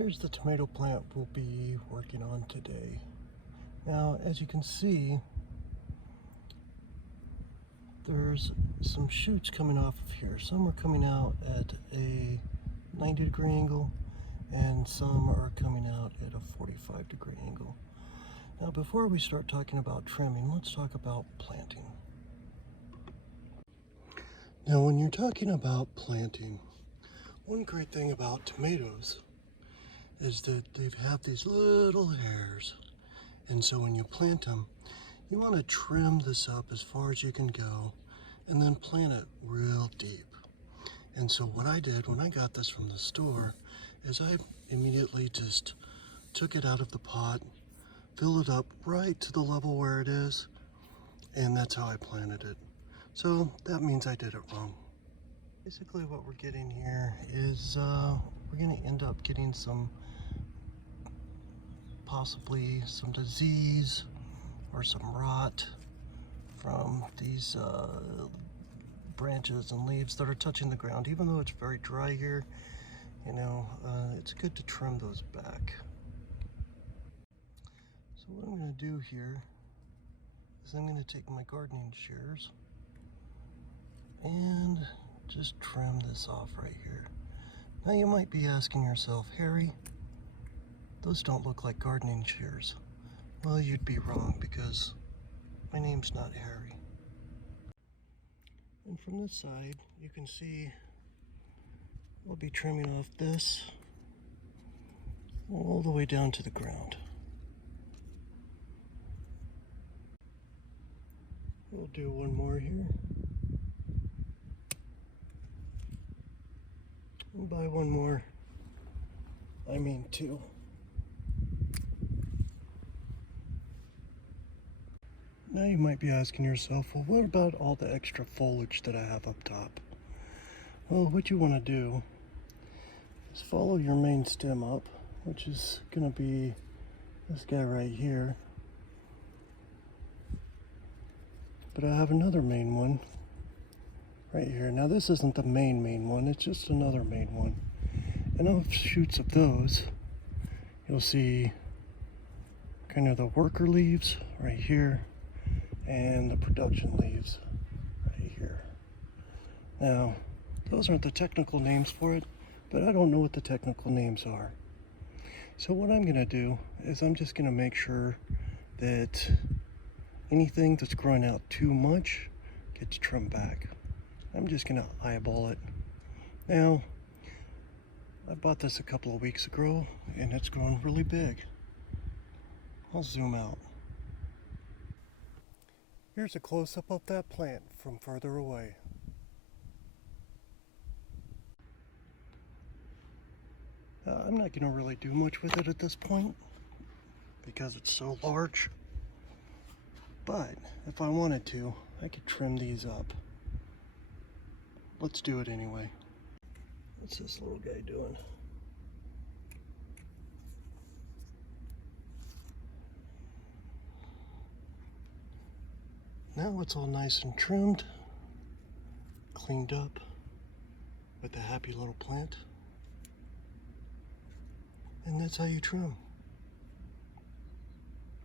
Here's the tomato plant we'll be working on today. Now, as you can see, there's some shoots coming off of here. Some are coming out at a 90-degree angle, and some are coming out at a 45-degree angle. Now, before we start talking about trimming, let's talk about planting. Now, when you're talking about planting, one great thing about tomatoes is that they have these little hairs. And so when you plant them, you want to trim this up as far as you can go and then plant it real deep. And so what I did when I got this from the store is I immediately just took it out of the pot, filled it up right to the level where it is, and that's how I planted it. So that means I did it wrong. Basically what we're getting here is we're going to end up getting possibly some disease or some rot from these branches and leaves that are touching the ground. Even though it's very dry here, you know, it's good to trim those back. So what I'm going to do here is I'm going to take my gardening shears and just trim this off right here. Now you might be asking yourself, Harry, those don't look like gardening shears. Well, you'd be wrong, because my name's not Harry. And from this side, you can see we'll be trimming off this all the way down to the ground. We'll do one more here. And by one more, I mean two. Now you might be asking yourself, well, what about all the extra foliage that I have up top? Well, what you want to do is follow your main stem up, which is going to be this guy right here. But I have another main one right here. Now this isn't the main one, it's just another main one. And offshoots of those, you'll see kind of the worker leaves right here and the production leaves right here. Now, those aren't the technical names for it, but I don't know what the technical names are. So what I'm gonna do is I'm just gonna make sure that anything that's growing out too much gets trimmed back. I'm just gonna eyeball it. Now, I bought this a couple of weeks ago and it's grown really big. I'll zoom out. Here's a close-up of that plant from further away. I'm not going to really do much with it at this point because it's so large. But if I wanted to, I could trim these up. Let's do it anyway. What's this little guy doing? Now it's all nice and trimmed, cleaned up with a happy little plant. And that's how you trim.